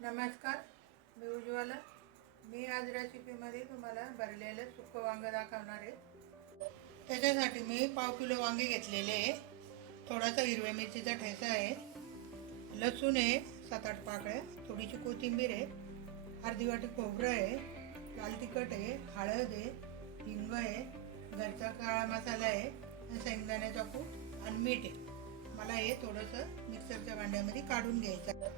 नमस्कार, मी उज्ज्वला. मी आज रेसिपीमध्ये तुम्हाला भरलेलं सुकं वांगं दाखवणार आहे. त्याच्यासाठी मी पाव किलो वांगे घेतलेले आहे. थोडासा हिरव्या मिरचीचा ठेचा आहे, लसूण आहे 7-8 पाकळ्या, थोडीशी कोथिंबीर आहे, अर्धी वाटी खोबरं आहे, लाल तिखट आहे, हळद आहे, हिंग आहे, घरचा काळा मसाला आहे, शेंगदाण्याचा कूट आणि मीठ आहे. मला हे थोडंसं मिक्सरच्या भांड्यामध्ये काढून घ्यायचं.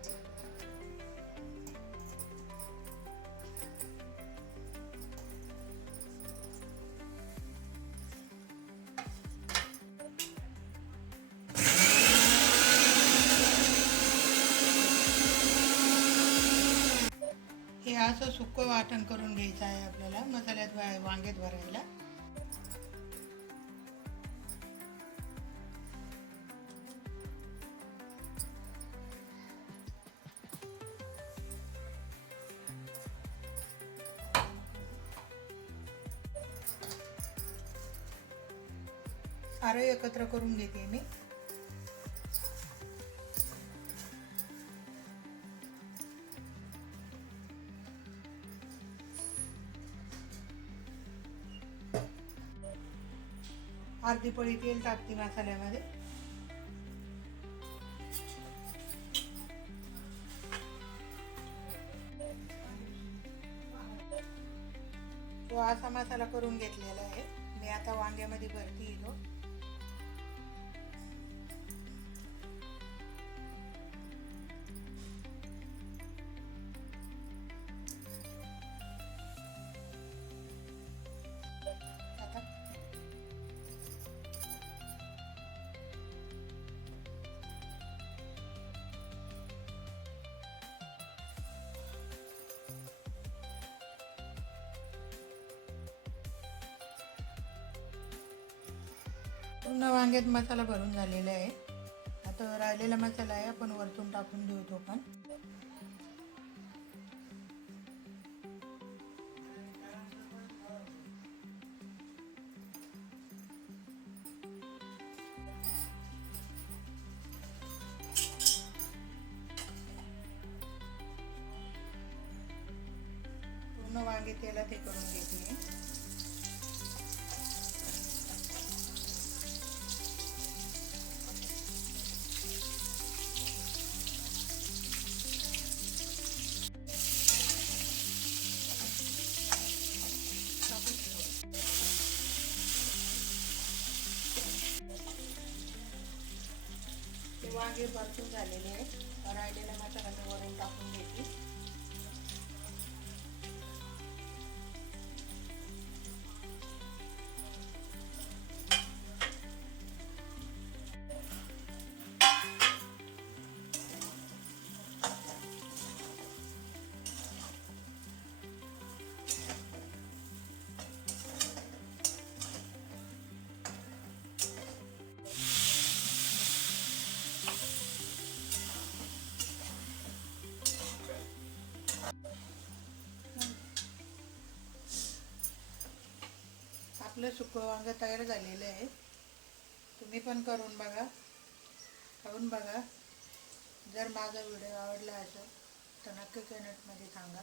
हे असं सुकं वाटण करून घ्यायचं आहे आपल्याला मसाल्यात वांग्यात भरायला. सारं एकत्र करून घेते मी. अर्धी पळी तेल टाकते मसाल्यामध्ये. तो असा मसाला करून घेतलेला आहे. मी आता वांग्यामध्ये भरती तो. पूर्ण वांग्यात मसाला भरून झालेला आहे. आता राहिलेला मसाला आहे, आपण वरतून टाकून देऊ तो पण. पूर्ण वांगे तेलात हे करून घेते. ते वांगे परतून झालेले आहे. राहिलेला मसाला मी वरून टाकून घेते. आपलं सुकं वांगं तयार झालेलं आहे. तुम्ही पण करून बघा, खाऊन बघा. जर माझा व्हिडिओ आवडला असेल तर नक्की कमेंटमध्ये सांगा.